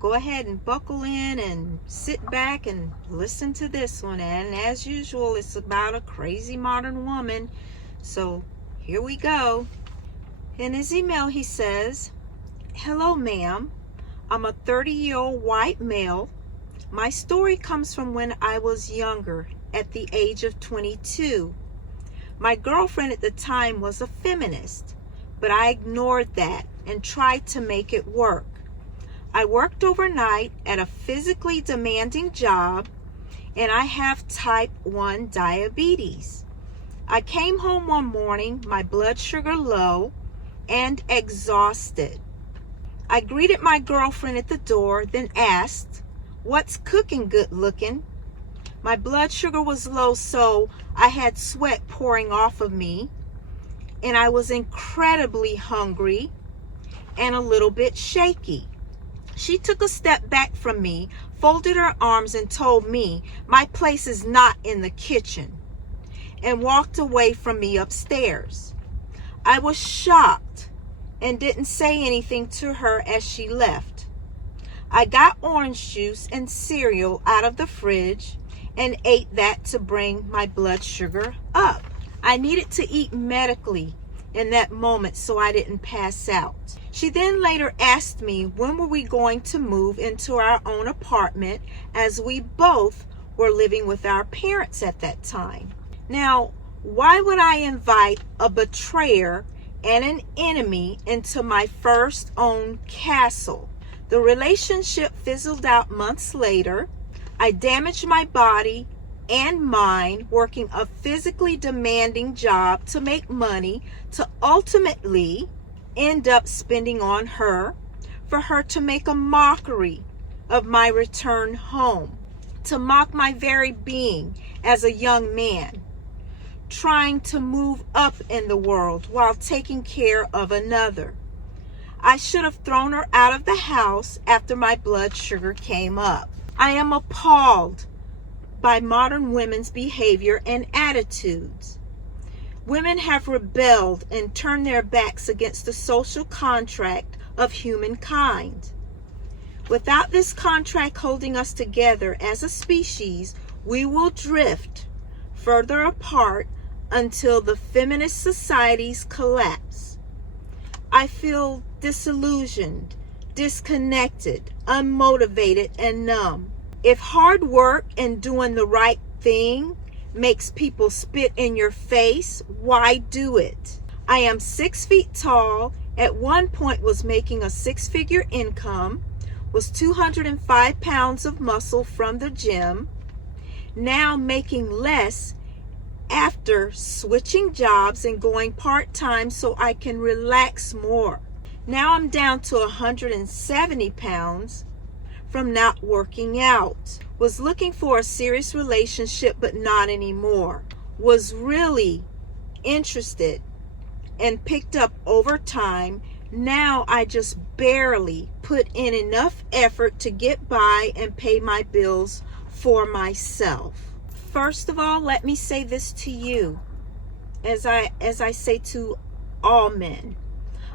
go ahead and buckle in and sit back and listen to this one. And as usual, it's about a crazy modern woman. So here we go. In his email, he says, "Hello, ma'am. I'm a 30-year-old white male. My story comes from when I was younger, at the age of 22. My girlfriend at the time was a feminist, but I ignored that and tried to make it work. I worked overnight at a physically demanding job, and I have type 1 diabetes. I came home one morning, my blood sugar low and exhausted. I greeted my girlfriend at the door, then asked, 'What's cooking good looking?' My blood sugar was low, so I had sweat pouring off of me, and I was incredibly hungry and a little bit shaky. She took a step back from me, folded her arms, and told me my place is not in the kitchen, and walked away from me upstairs. I was shocked and didn't say anything to her as she left. I got orange juice and cereal out of the fridge and ate that to bring my blood sugar up. I needed to eat medically in that moment so I didn't pass out. She then later asked me when were we going to move into our own apartment, as we both were living with our parents at that time. Now, why would I invite a betrayer and an enemy into my first own castle? The relationship fizzled out months later. I damaged my body and mind working a physically demanding job to make money, to ultimately end up spending on her, for her to make a mockery of my return home, to mock my very being as a young man, trying to move up in the world while taking care of another. I should have thrown her out of the house after my blood sugar came up. I am appalled by modern women's behavior and attitudes. Women have rebelled and turned their backs against the social contract of humankind. Without this contract holding us together as a species, we will drift further apart until the feminist societies collapse. I feel disillusioned, disconnected, unmotivated, and numb. If hard work and doing the right thing makes people spit in your face, why do it? I am 6 feet tall, at one point was making a 6-figure income, was 205 pounds of muscle from the gym, now making less after switching jobs and going part-time so I can relax more. Now I'm down to 170 pounds from not working out. Was looking for a serious relationship, but not anymore. Was really interested and picked up over time. Now I just barely put in enough effort to get by and pay my bills for myself. First of all, let me say this to you, as I say to all men.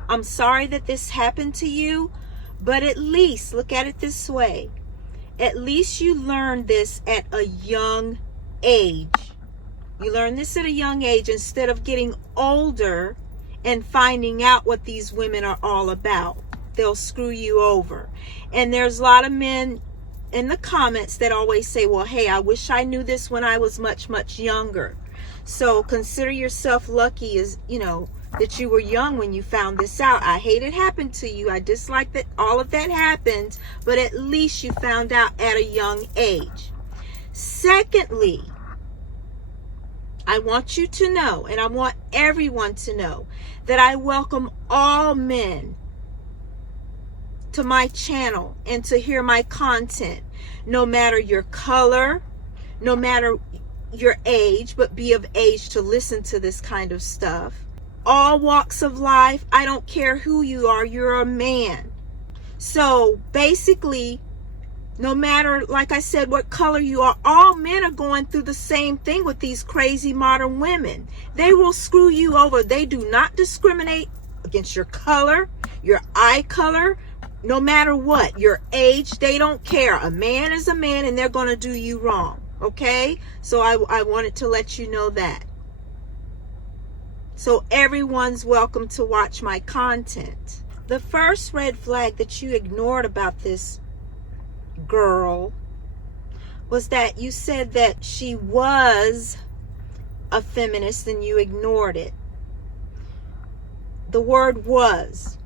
I'm sorry that this happened to you, but at least, look at it this way, at least you learned this at a young age. You learned this at a young age instead of getting older and finding out what these women are all about. They'll screw you over. And there's a lot of men in the comments that always say, well, hey, I wish I knew this when I was much, much younger. So consider yourself lucky, as you know, that you were young when you found this out. I hate it happened to you. I dislike that all of that happened, but at least you found out at a young age. Secondly, I want you to know, and I want everyone to know, that I welcome all men to my channel and to hear my content, no matter your color, no matter your age, but be of age to listen to this kind of stuff. All walks of life, I don't care who you are, you're a man. So basically, no matter, like I said, what color you are, all men are going through the same thing with these crazy modern women. They will screw you over. They do not discriminate against your color, your eye color, No matter what, your age, they don't care. A man is a man and they're going to do you wrong. Okay? So I wanted to let you know that. So everyone's welcome to watch my content. The first red flag that you ignored about this girl was that you said that she was a feminist and you ignored it. The word was.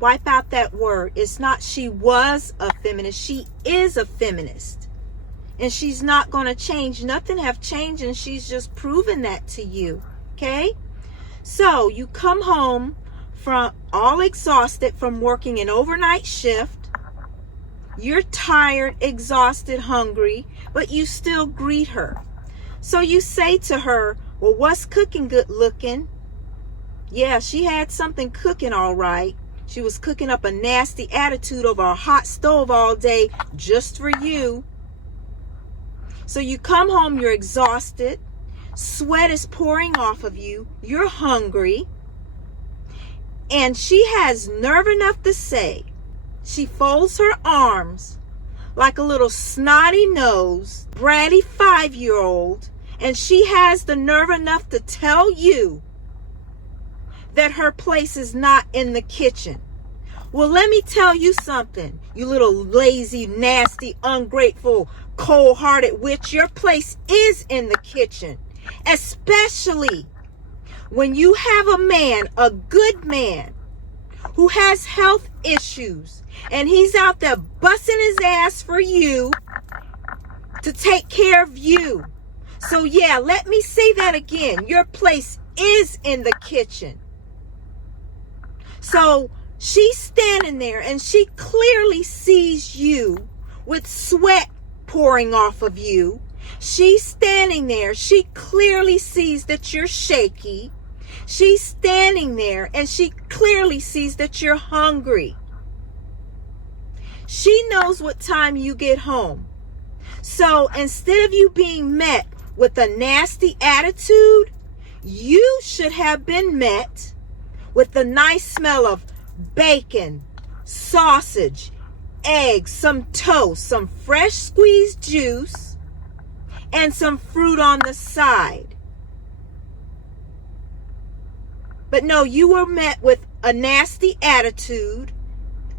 Wipe out that word. It's not she was a feminist. She is a feminist. And she's not going to change. Nothing have changed, and she's just proven that to you. Okay? So you come home from all exhausted from working an overnight shift. You're tired, exhausted, hungry, but you still greet her. So you say to her, well, what's cooking good looking? Yeah, she had something cooking all right. She was cooking up a nasty attitude over a hot stove all day just for you. So you come home, you're exhausted. Sweat is pouring off of you. You're hungry. And she has nerve enough to say, she folds her arms like a little snotty nosed, bratty 5-year-old, and she has the nerve enough to tell you that her place is not in the kitchen. Well, let me tell you something, you little lazy, nasty, ungrateful, cold-hearted witch. Your place is in the kitchen, especially when you have a man, a good man, who has health issues, and he's out there busting his ass for you to take care of you. So yeah, let me say that again. Your place is in the kitchen. So she's standing there and she clearly sees you with sweat pouring off of you. She's standing there. She clearly sees that you're shaky. She's standing there and she clearly sees that you're hungry. She knows what time you get home. So instead of you being met with a nasty attitude, you should have been met with the nice smell of bacon, sausage, eggs, some toast, some fresh squeezed juice, and some fruit on the side. But no, you were met with a nasty attitude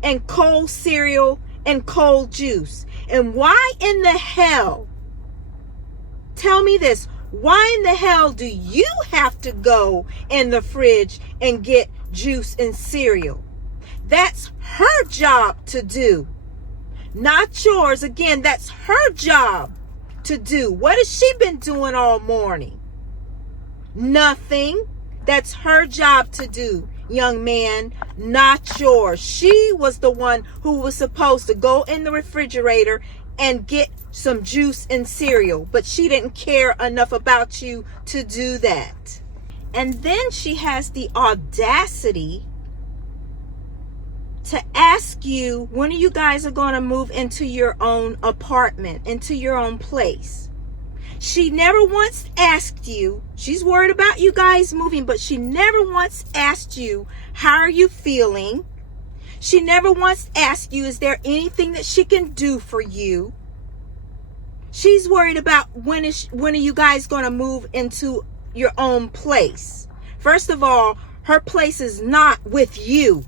and cold cereal and cold juice. And why in the hell, tell me this, why in the hell do you have to go in the fridge and get juice and cereal? That's her job to do, not yours. Again, that's her job to do. What has she been doing all morning? Nothing. That's her job to do, young man, not yours. She was the one who was supposed to go in the refrigerator and get some juice and cereal, but she didn't care enough about you to do that. And then she has the audacity to ask you, when are you guys are going to move into your own apartment, into your own place? She never once asked you, she's worried about you guys moving, but she never once asked you, how are you feeling? She never once asked you, is there anything that she can do for you? She's worried about when are you guys going to move into your own place? First of all, her place is not with you,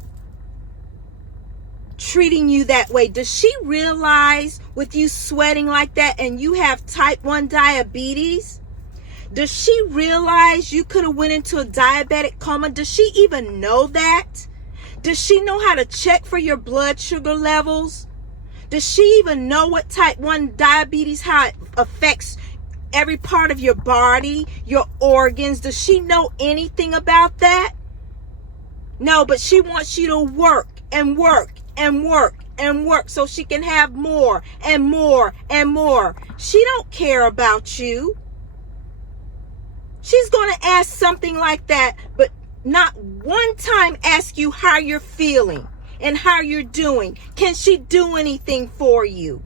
treating you that way. Does she realize with you sweating like that and you have type 1 diabetes? Does she realize you could have went into a diabetic coma? Does she even know that? Does she know how to check for your blood sugar levels? Does she even know what type 1 diabetes, how it affects every part of your body, your organs? Does she know anything about that? No, but she wants you to work and work and work and work so she can have more and more and more. She don't care about you. She's going to ask something like that, but not one time ask you how you're feeling and how you're doing. Can she do anything for you?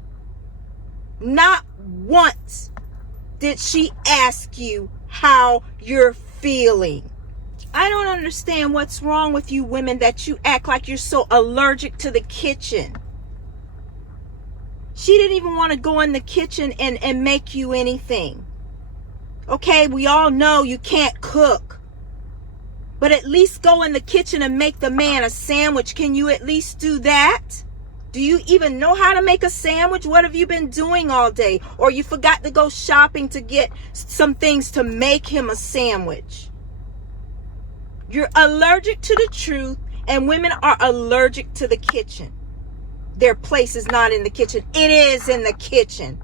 Not once did she ask you how you're feeling. I don't understand what's wrong with you women that you act like you're so allergic to the kitchen. She didn't even want to go in the kitchen and make you anything. Okay, we all know you can't cook. But at least go in the kitchen and make the man a sandwich. Can you at least do that? Do you even know how to make a sandwich? What have you been doing all day? Or you forgot to go shopping to get some things to make him a sandwich? You're allergic to the truth, and women are allergic to the kitchen. Their place is not in the kitchen. It is in the kitchen.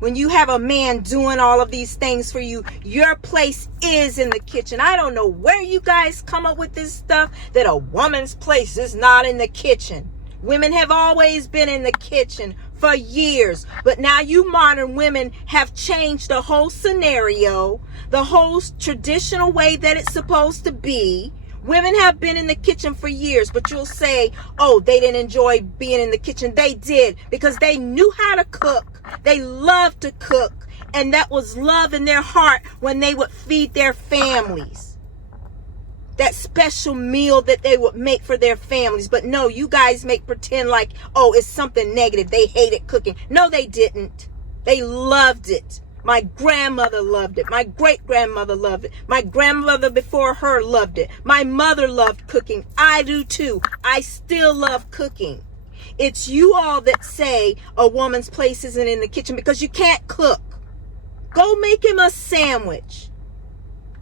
When you have a man doing all of these things for you, your place is in the kitchen. I don't know where you guys come up with this stuff that a woman's place is not in the kitchen. Women have always been in the kitchen for years. But now you modern women have changed the whole scenario, the whole traditional way that it's supposed to be. Women have been in the kitchen for years, but you'll say, oh, they didn't enjoy being in the kitchen. They did, because they knew how to cook. They loved to cook. And that was love in their heart when they would feed their families. That special meal that they would make for their families. But no, you guys make pretend like, oh, it's something negative. They hated cooking. No, they didn't. They loved it. My grandmother loved it. My great-grandmother loved it. My grandmother before her loved it. My mother loved cooking. I do too. I still love cooking. It's you all that say a woman's place isn't in the kitchen because you can't cook. Go make him a sandwich.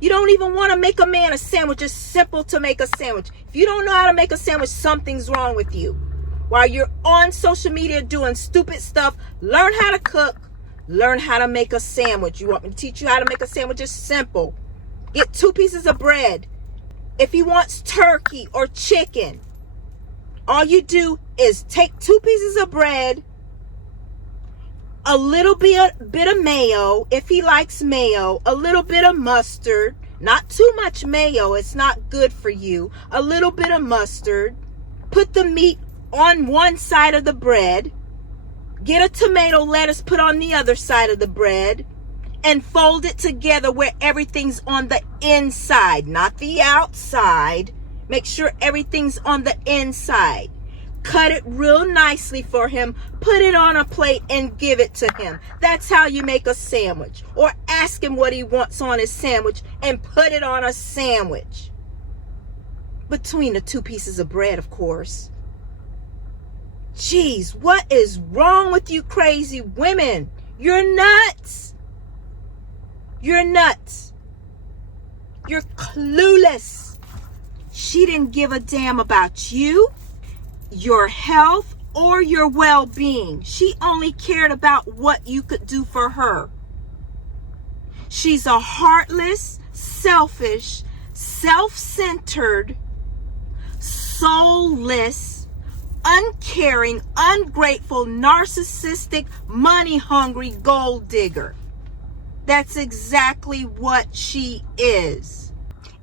You don't even want to make a man a sandwich. It's simple to make a sandwich. If you don't know how to make a sandwich, something's wrong with you. While you're on social media doing stupid stuff, learn how to cook. Learn how to make a sandwich. You want me to teach you how to make a sandwich? It's simple. Get 2 pieces of bread. If he wants turkey or chicken, all you do is take 2 pieces of bread, a little bit of mayo, if he likes mayo, a little bit of mustard, not too much mayo, it's not good for you, a little bit of mustard, put the meat on one side of the bread, get a tomato lettuce, put on the other side of the bread, and fold it together where everything's on the inside, not the outside. Make sure everything's on the inside. Cut it real nicely for him, put it on a plate, and give it to him. That's how you make a sandwich. Or ask him what he wants on his sandwich and put it on a sandwich. Between the 2 pieces of bread, of course. Jeez, what is wrong with you crazy women? You're nuts. You're nuts. You're clueless. She didn't give a damn about you, your health, or your well-being. She only cared about what you could do for her. She's a heartless, selfish, self-centered, soulless, uncaring, ungrateful, narcissistic, money-hungry gold digger. That's exactly what she is.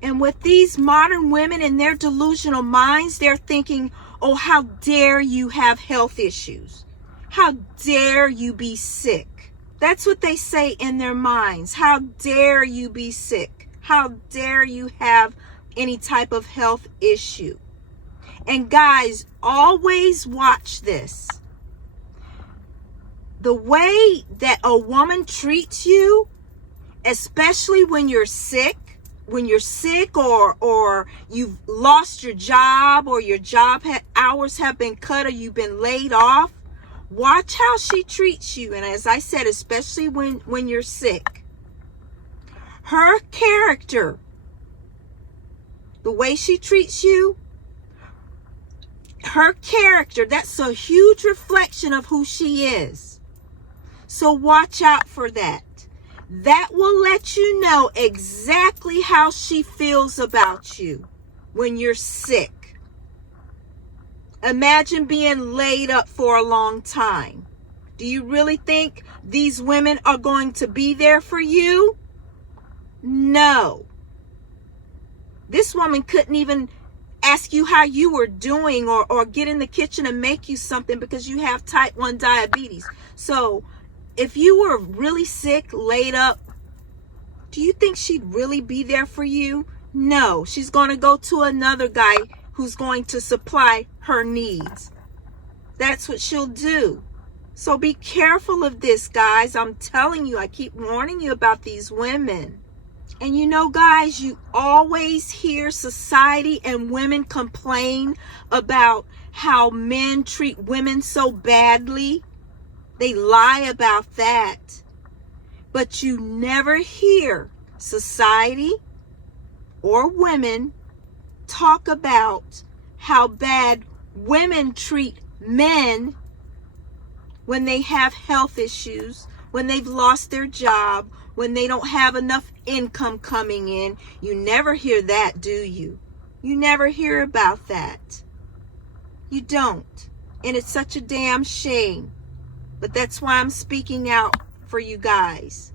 And with these modern women and their delusional minds, they're thinking, oh, how dare you have health issues? How dare you be sick? That's what they say in their minds. How dare you be sick? How dare you have any type of health issue? And guys, always watch this. The way that a woman treats you, especially when you're sick, or you've lost your job, or your job hours have been cut, or you've been laid off, watch how she treats you. And as I said, especially when you're sick. Her character, the way she treats you, her character, that's a huge reflection of who she is. So watch out for that. That will let you know exactly how she feels about you when you're sick. Imagine being laid up for a long time. Do you really think these women are going to be there for you? No. This woman couldn't even ask you how you were doing, or get in the kitchen and make you something because you have type 1 diabetes. So if you were really sick, laid up, do you think she'd really be there for you? No, she's going to go to another guy who's going to supply her needs. That's what she'll do. So be careful of this, guys. I'm telling you, I keep warning you about these women. And you know, guys, you always hear society and women complain about how men treat women so badly. They lie about that. But you never hear society or women talk about how bad women treat men when they have health issues, when they've lost their job, when they don't have enough income coming in. You never hear that, do you? You never hear about that. You don't. And it's such a damn shame. But that's why I'm speaking out for you guys.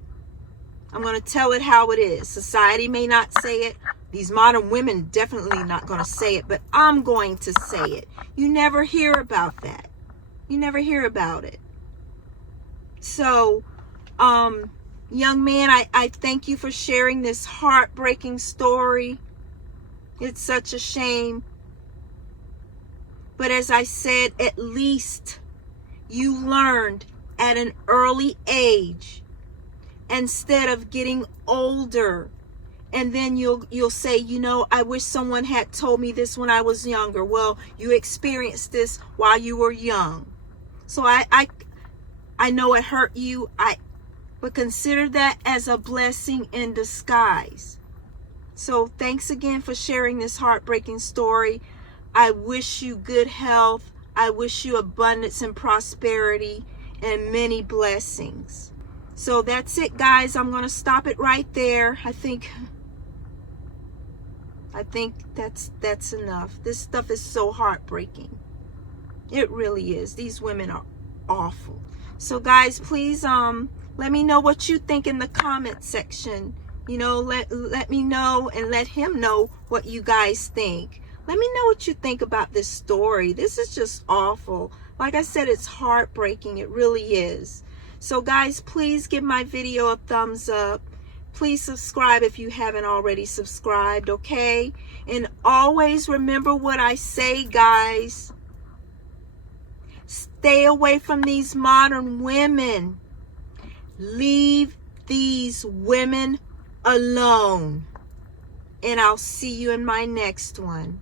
I'm going to tell it how it is. Society may not say it. These modern women definitely not going to say it, but I'm going to say it. You never hear about that. You never hear about it. So, young man, I thank you for sharing this heartbreaking story. It's such a shame. But as I said, at least you learned at an early age, instead of getting older. And then you'll say, you know, I wish someone had told me this when I was younger. Well, you experienced this while you were young. So I know it hurt you. But consider that as a blessing in disguise. So thanks again for sharing this heartbreaking story. I wish you good health. I wish you abundance and prosperity and many blessings. So that's it, guys. I'm going to stop it right there. I think that's enough. This stuff is so heartbreaking. It really is. These women are awful. So guys, please let me know what you think in the comment section. You know, let me know and let him know what you guys think. Let me know what you think about this story. This is just awful. Like I said, it's heartbreaking. It really is. So guys, please give my video a thumbs up. Please subscribe if you haven't already subscribed, okay? And always remember what I say, guys. Stay away from these modern women. Leave these women alone. And I'll see you in my next one.